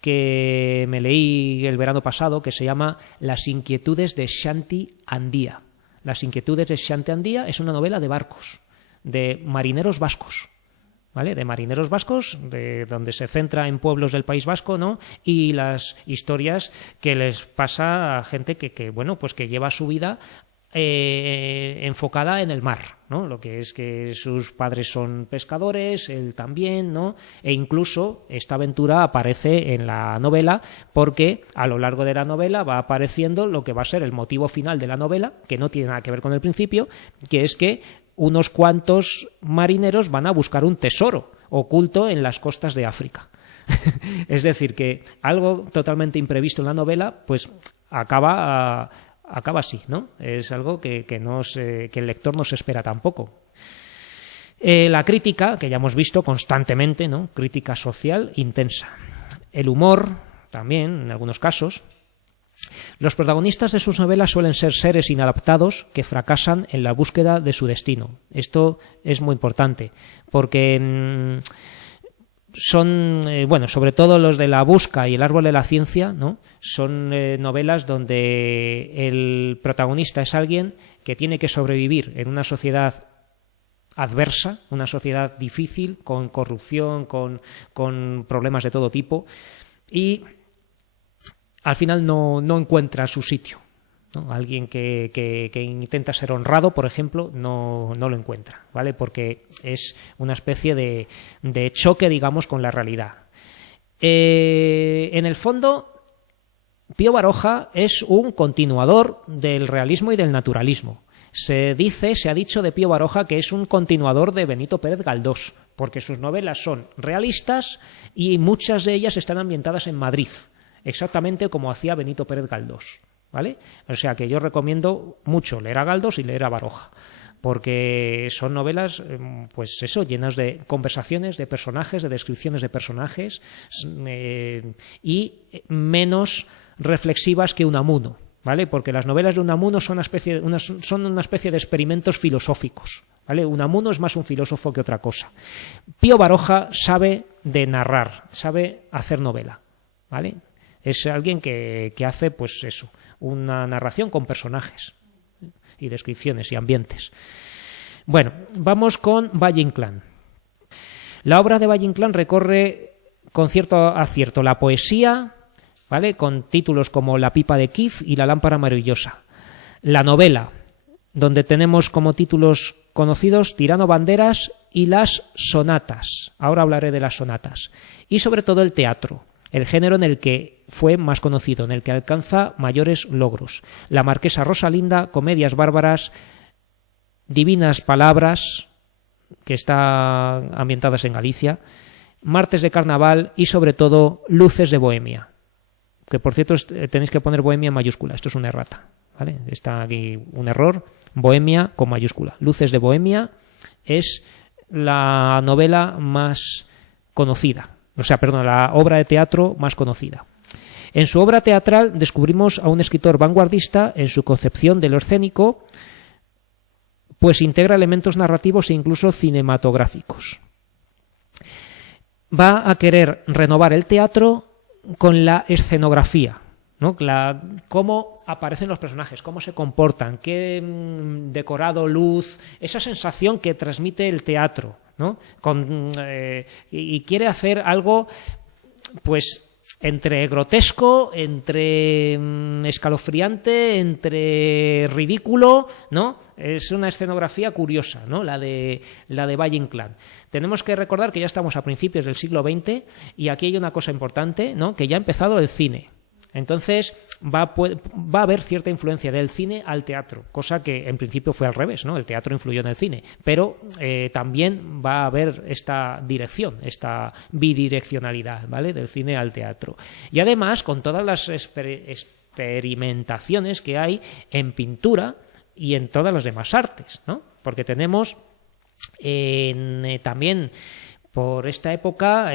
que me leí el verano pasado, que se llama Las inquietudes de Shanti Andía. Las inquietudes de Shanti Andía es una novela de barcos, de marineros vascos, ¿vale? De marineros vascos, donde se centra en pueblos del País Vasco, ¿no? Y las historias que les pasa a gente que bueno, pues que lleva su vida enfocada en el mar, ¿no? Lo que es que sus padres son pescadores, él también, ¿no? E incluso esta aventura aparece en la novela porque a lo largo de la novela va apareciendo lo que va a ser el motivo final de la novela, que no tiene nada que ver con el principio, que es que unos cuantos marineros van a buscar un tesoro oculto en las costas de África. Es decir, que algo totalmente imprevisto en la novela, pues acaba así, ¿no? Es algo que el lector no se espera tampoco. La crítica, que ya hemos visto constantemente, ¿no? Crítica social intensa. El humor, también, en algunos casos. Los protagonistas de sus novelas suelen ser seres inadaptados que fracasan en la búsqueda de su destino. Esto es muy importante, porque son, bueno, sobre todo los de La Busca y El árbol de la ciencia, ¿no? Son novelas donde el protagonista es alguien que tiene que sobrevivir en una sociedad adversa, una sociedad difícil, con corrupción, con problemas de todo tipo, y al final no encuentra su sitio, ¿no? Alguien que intenta ser honrado, por ejemplo, no lo encuentra, ¿vale? Porque es una especie de choque, digamos, con la realidad. En el fondo, Pío Baroja es un continuador del realismo y del naturalismo. Se ha dicho de Pío Baroja que es un continuador de Benito Pérez Galdós, porque sus novelas son realistas y muchas de ellas están ambientadas en Madrid, exactamente como hacía Benito Pérez Galdós, ¿vale? O sea que yo recomiendo mucho leer a Galdós y leer a Baroja, porque son novelas, pues eso, llenas de conversaciones, de personajes, de descripciones de personajes, y menos reflexivas que Unamuno, ¿vale? Porque las novelas de Unamuno son una especie de experimentos filosóficos, ¿vale? Unamuno es más un filósofo que otra cosa. Pío Baroja sabe de narrar, sabe hacer novela, ¿vale? Es alguien que hace, pues eso, una narración con personajes y descripciones y ambientes. Bueno, vamos con Valle Inclán. La obra de Valle Inclán recorre con cierto acierto la poesía, ¿vale? Con títulos como La pipa de Kif y La lámpara maravillosa. La novela, donde tenemos como títulos conocidos Tirano Banderas y Las sonatas. Ahora hablaré de las sonatas. Y sobre todo el teatro, el género en el que fue más conocido, en el que alcanza mayores logros. La Marquesa Rosalinda, Comedias bárbaras, Divinas palabras, que está ambientadas en Galicia, Martes de carnaval y sobre todo Luces de Bohemia. Que por cierto tenéis que poner Bohemia en mayúscula, esto es una errata, ¿vale? Está aquí un error, Bohemia con mayúscula. Luces de Bohemia es la novela más conocida, la obra de teatro más conocida. En su obra teatral descubrimos a un escritor vanguardista en su concepción de lo escénico, pues integra elementos narrativos e incluso cinematográficos. Va a querer renovar el teatro con la escenografía, ¿no? Cómo aparecen los personajes, cómo se comportan, qué decorado, luz, esa sensación que transmite el teatro, ¿no? Y quiere hacer algo, pues, entre grotesco, entre escalofriante, entre ridículo, ¿no? Es una escenografía curiosa, ¿no? La de Valle Inclán. Tenemos que recordar que ya estamos a principios del siglo XX y aquí hay una cosa importante, ¿no? Que ya ha empezado el cine. Entonces va a haber cierta influencia del cine al teatro, cosa que en principio fue al revés, ¿no? El teatro influyó en el cine, pero también va a haber esta dirección, esta bidireccionalidad, ¿vale? Del cine al teatro. Y además, con todas las experimentaciones que hay en pintura y en todas las demás artes, ¿no? Porque tenemos también por esta época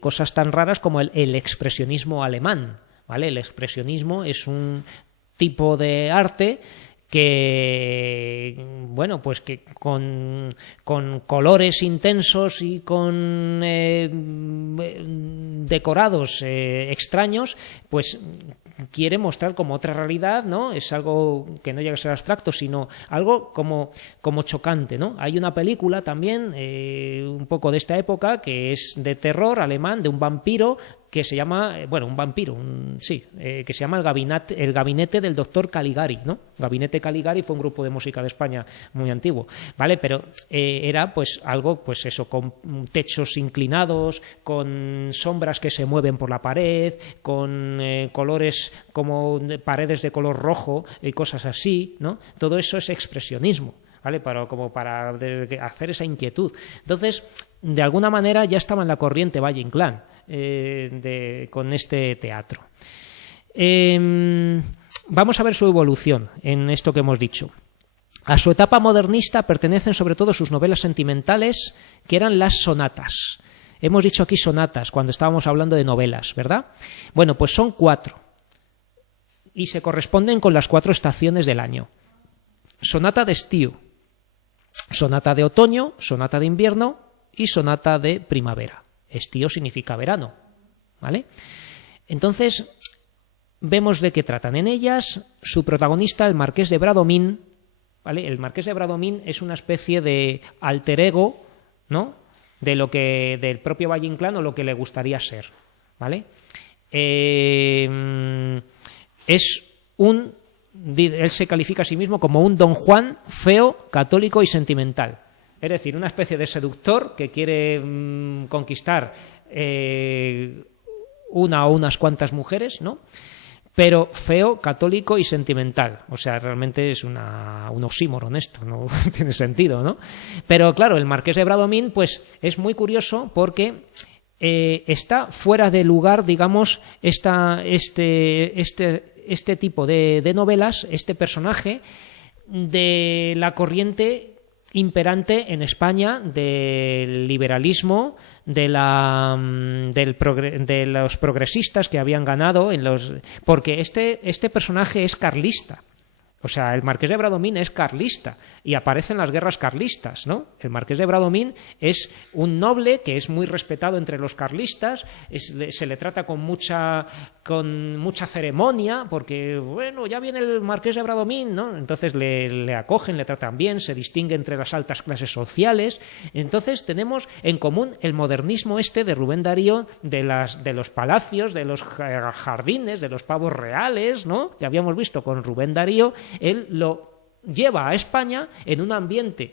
cosas tan raras como el expresionismo alemán, ¿vale? El expresionismo es un tipo de arte que, bueno, pues que con colores intensos y con decorados extraños, pues quiere mostrar como otra realidad, ¿no? Es algo que no llega a ser abstracto, sino algo como chocante, ¿no? Hay una película también, un poco de esta época, que es de terror alemán, de un vampiro que se llama, bueno, un vampiro, que se llama el gabinete del doctor Caligari, ¿no? Gabinete Caligari fue un grupo de música de España muy antiguo, ¿vale? Pero era pues algo, pues eso, con techos inclinados, con sombras que se mueven por la pared, con colores como paredes de color rojo y cosas así, ¿no? Todo eso es expresionismo, ¿vale? Para hacer esa inquietud. Entonces, de alguna manera ya estaba en la corriente Valle Inclán con este teatro. Vamos a ver su evolución en esto que hemos dicho. A su etapa modernista pertenecen sobre todo sus novelas sentimentales, que eran las sonatas. Hemos dicho aquí sonatas cuando estábamos hablando de novelas, ¿verdad? Bueno, pues son 4 y se corresponden con las 4 estaciones del año. Sonata de estío, sonata de otoño, sonata de invierno y sonata de primavera. Estío significa verano, ¿vale? Entonces, vemos de qué tratan. En ellas, su protagonista, el Marqués de Bradomín, ¿vale? El Marqués de Bradomín es una especie de alter ego, ¿no? Del propio Valle Inclán o lo que le gustaría ser, ¿vale? Él se califica a sí mismo como un Don Juan feo, católico y sentimental. Es decir, una especie de seductor que quiere conquistar una o unas cuantas mujeres, ¿no? Pero feo, católico y sentimental. O sea, realmente es un oxímoron esto, no tiene sentido, ¿no? Pero claro, el Marqués de Bradomín, pues es muy curioso porque está fuera de lugar, digamos, este tipo de novelas, este personaje de la corriente imperante en España del liberalismo, de los progresistas que habían ganado porque este personaje es carlista. O sea, el Marqués de Bradomín es carlista y aparece en las guerras carlistas, ¿no? El Marqués de Bradomín es un noble que es muy respetado entre los carlistas, se le trata con mucha ceremonia, porque, bueno, ya viene el Marqués de Bradomín, ¿no? Entonces le acogen, le tratan bien, se distingue entre las altas clases sociales. Entonces tenemos en común el modernismo de Rubén Darío, de los palacios, de los jardines, de los pavos reales, ¿no? Que habíamos visto con Rubén Darío. Él lo lleva a España en un ambiente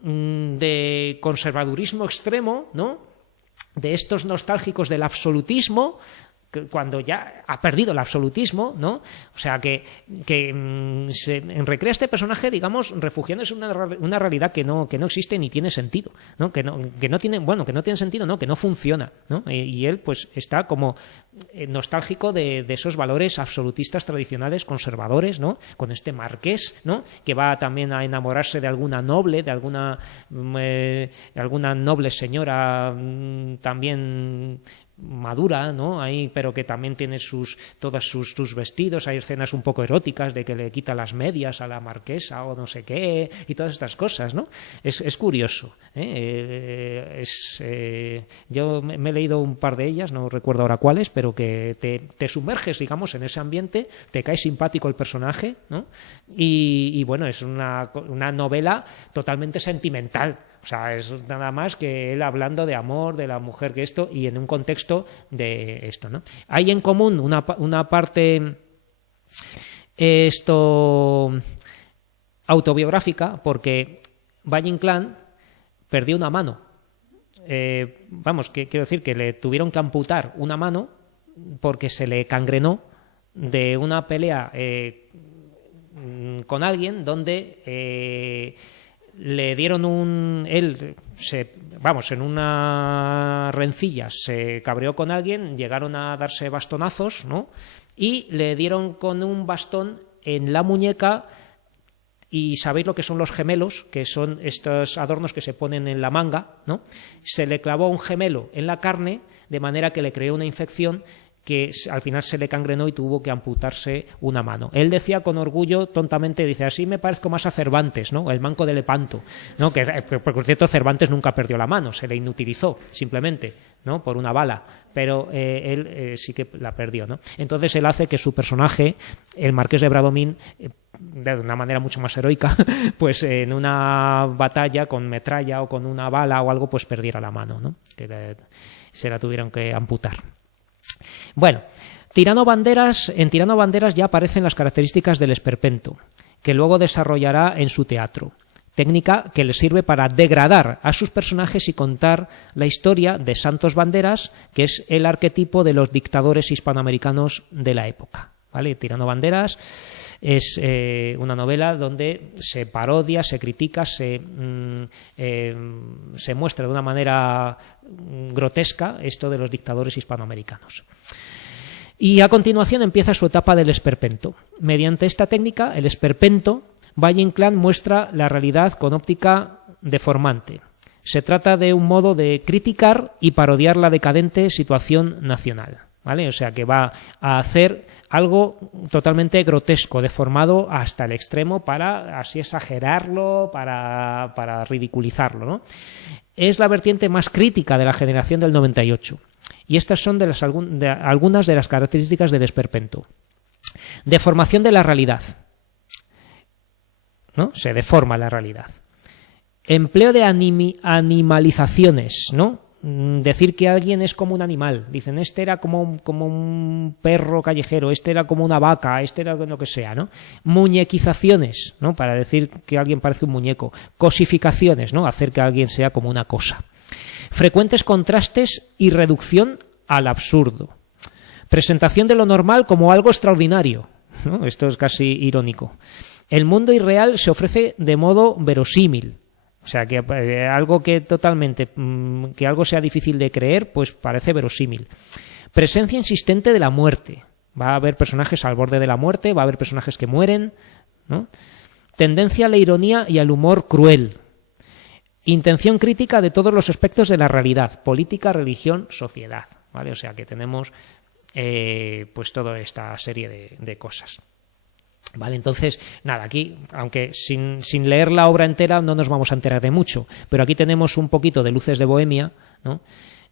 de conservadurismo extremo, ¿no? De estos nostálgicos del absolutismo, cuando ya ha perdido el absolutismo, ¿no? O sea, que se recrea este personaje, digamos, refugiándose en una realidad que no existe ni tiene sentido, ¿no? Que no tiene sentido, no, que no funciona, ¿no? Y él, pues, está como nostálgico de esos valores absolutistas tradicionales conservadores, ¿no? Con este marqués, ¿no? Que va también a enamorarse de alguna noble, de alguna noble señora también madura, ¿no? Ahí, pero que también tiene todos sus vestidos. Hay escenas un poco eróticas de que le quita las medias a la marquesa o no sé qué y todas estas cosas, ¿no? Es curioso, ¿eh? Yo me he leído un par de ellas, no recuerdo ahora cuáles, pero que te sumerges, digamos, en ese ambiente, te cae simpático el personaje, ¿no? Y bueno, es una novela totalmente sentimental. O sea, es nada más que él hablando de amor, de la mujer, que esto, y en un contexto de esto, ¿no? Hay en común una parte autobiográfica, porque Valle Inclán perdió una mano. Quiero decir que le tuvieron que amputar una mano porque se le cangrenó de una pelea con alguien donde le dieron en una rencilla se cabreó con alguien, llegaron a darse bastonazos, ¿no? Y le dieron con un bastón en la muñeca y sabéis lo que son los gemelos, que son estos adornos que se ponen en la manga, ¿no? Se le clavó un gemelo en la carne, de manera que le creó una infección que al final se le cangrenó y tuvo que amputarse una mano. Él decía con orgullo, tontamente, dice, así me parezco más a Cervantes, ¿no? El manco de Lepanto, ¿no? Que por cierto Cervantes nunca perdió la mano, se le inutilizó simplemente, ¿no? Por una bala, pero él sí que la perdió, ¿no? Entonces él hace que su personaje, el Marqués de Bradomín, de una manera mucho más heroica, pues en una batalla con metralla o con una bala o algo, pues perdiera la mano, ¿no? Que se la tuvieron que amputar. Bueno, en Tirano Banderas ya aparecen las características del esperpento, que luego desarrollará en su teatro, técnica que le sirve para degradar a sus personajes y contar la historia de Santos Banderas, que es el arquetipo de los dictadores hispanoamericanos de la época, ¿vale? Tirano Banderas es una novela donde se parodia, se critica, se muestra de una manera grotesca esto de los dictadores hispanoamericanos. Y a continuación empieza su etapa del esperpento. Mediante esta técnica, el esperpento, Valle-Inclán muestra la realidad con óptica deformante. Se trata de un modo de criticar y parodiar la decadente situación nacional, ¿vale? O sea que va a hacer algo totalmente grotesco, deformado hasta el extremo para así exagerarlo, para ridiculizarlo, ¿no? Es la vertiente más crítica de la generación del 98. Y estas son algunas de las características del esperpento. Deformación de la realidad, ¿no? Se deforma la realidad. Empleo de animalizaciones, ¿no? Decir que alguien es como un animal. Dicen, este era como un perro callejero, este era como una vaca, este era lo que sea, ¿no? Muñequizaciones, ¿no? Para decir que alguien parece un muñeco. Cosificaciones, ¿no? Hacer que alguien sea como una cosa. Frecuentes contrastes y reducción al absurdo. Presentación de lo normal como algo extraordinario, ¿no? Esto es casi irónico. El mundo irreal se ofrece de modo verosímil. O sea, que algo que algo sea difícil de creer, pues parece verosímil. Presencia insistente de la muerte. Va a haber personajes al borde de la muerte, va a haber personajes que mueren, ¿no? Tendencia a la ironía y al humor cruel. Intención crítica de todos los aspectos de la realidad, política, religión, sociedad, ¿vale? O sea, que tenemos pues toda esta serie de cosas. Vale, entonces, nada, aquí, aunque sin leer la obra entera no nos vamos a enterar de mucho, pero aquí tenemos un poquito de Luces de Bohemia, ¿no?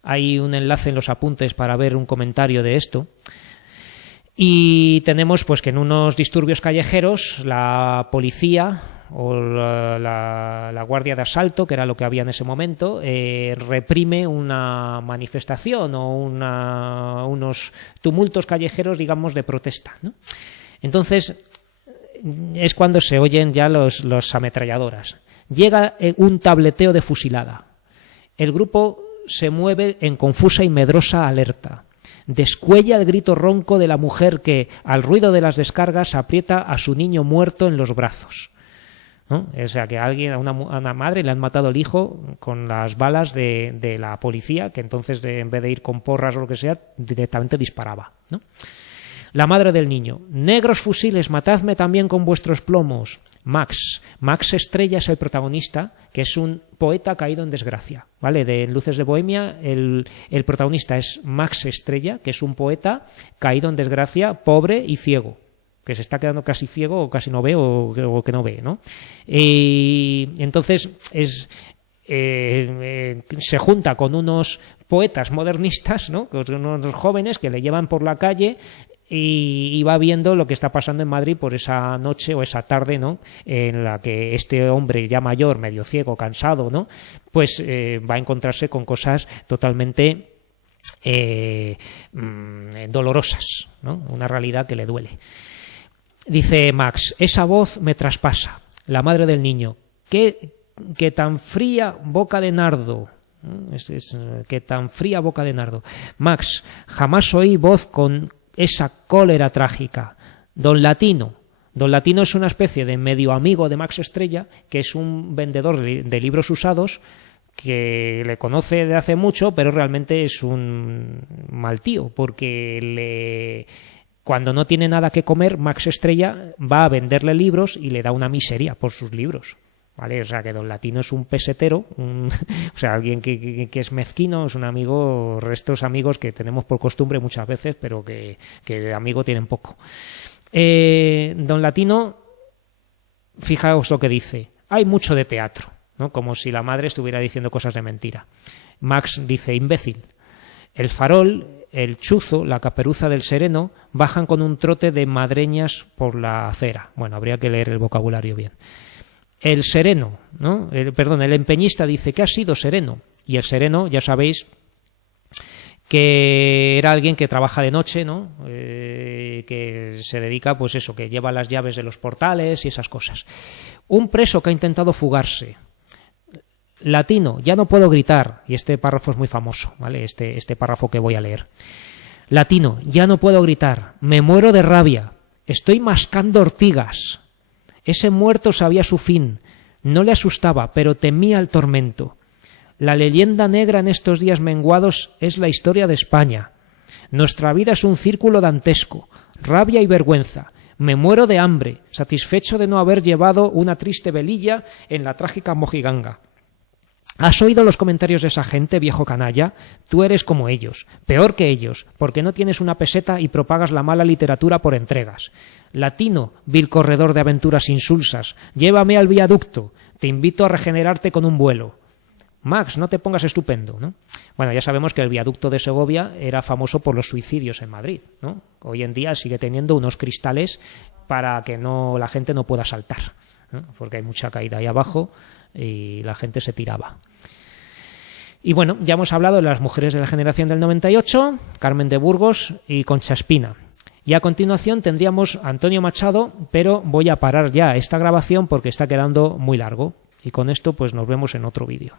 Hay un enlace en los apuntes para ver un comentario de esto. Y tenemos pues que en unos disturbios callejeros la policía o la guardia de asalto, que era lo que había en ese momento, reprime una manifestación o unos tumultos callejeros, digamos, de protesta, ¿no? Entonces es cuando se oyen ya los ametralladoras. Llega un tableteo de fusilada. El grupo se mueve en confusa y medrosa alerta. Descuella el grito ronco de la mujer que, al ruido de las descargas, aprieta a su niño muerto en los brazos, ¿no? O sea, que a una madre le han matado el hijo con las balas de la policía, que entonces en vez de ir con porras o lo que sea, directamente disparaba, ¿no? La madre del niño. Negros fusiles, matadme también con vuestros plomos. Max Estrella es el protagonista, que es un poeta caído en desgracia, ¿vale? De Luces de Bohemia, el protagonista es Max Estrella, que es un poeta caído en desgracia, pobre y ciego, que se está quedando casi ciego o casi no ve o que no ve, ¿no? Y entonces se junta con unos poetas modernistas, ¿no? Unos jóvenes que le llevan por la calle y va viendo lo que está pasando en Madrid por esa noche o esa tarde, ¿no? En la que este hombre ya mayor, medio ciego, cansado, ¿no? Pues va a encontrarse con cosas totalmente dolorosas, ¿no? Una realidad que le duele. Dice Max, esa voz me traspasa, la madre del niño, que tan fría boca de nardo. Que tan fría boca de nardo. Max, jamás oí voz con esa cólera trágica. Don Latino es una especie de medio amigo de Max Estrella, que es un vendedor de libros usados que le conoce de hace mucho, pero realmente es un mal tío, porque Cuando no tiene nada que comer, Max Estrella va a venderle libros y le da una miseria por sus libros. ¿Vale? O sea, que Don Latino es un pesetero, o sea, alguien que es mezquino, es un amigo, restos amigos que tenemos por costumbre muchas veces, pero que de amigo tienen poco. Don Latino, fijaos lo que dice, hay mucho de teatro, ¿no? Como si la madre estuviera diciendo cosas de mentira. Max dice, imbécil. El Farol, el Chuzo, la Caperuza del Sereno bajan con un trote de madreñas por la acera. Bueno, habría que leer el vocabulario bien. El Sereno, ¿no? El empeñista dice que ha sido sereno. Y el sereno, ya sabéis, que era alguien que trabaja de noche, ¿no? Que se dedica, pues eso, que lleva las llaves de los portales y esas cosas. Un preso que ha intentado fugarse. Latino, ya no puedo gritar. Y este párrafo es muy famoso, ¿vale? Este párrafo que voy a leer. Latino, ya no puedo gritar. Me muero de rabia. Estoy mascando ortigas. Ese muerto sabía su fin, no le asustaba, pero temía el tormento. La leyenda negra en estos días menguados es la historia de España. Nuestra vida es un círculo dantesco, rabia y vergüenza. Me muero de hambre, satisfecho de no haber llevado una triste velilla en la trágica mojiganga. ¿Has oído los comentarios de esa gente, viejo canalla? Tú eres como ellos, peor que ellos, porque no tienes una peseta y propagas la mala literatura por entregas. Latino, vil corredor de aventuras insulsas, llévame al viaducto, te invito a regenerarte con un vuelo. Max, no te pongas estupendo, ¿no? Bueno, ya sabemos que el viaducto de Segovia era famoso por los suicidios en Madrid, ¿no? Hoy en día sigue teniendo unos cristales para que la gente no pueda saltar, ¿no? Porque hay mucha caída ahí abajo y la gente se tiraba. Y bueno, ya hemos hablado de las mujeres de la generación del 98, Carmen de Burgos y Concha Espina. Y a continuación tendríamos a Antonio Machado, pero voy a parar ya esta grabación porque está quedando muy largo. Y con esto pues nos vemos en otro vídeo.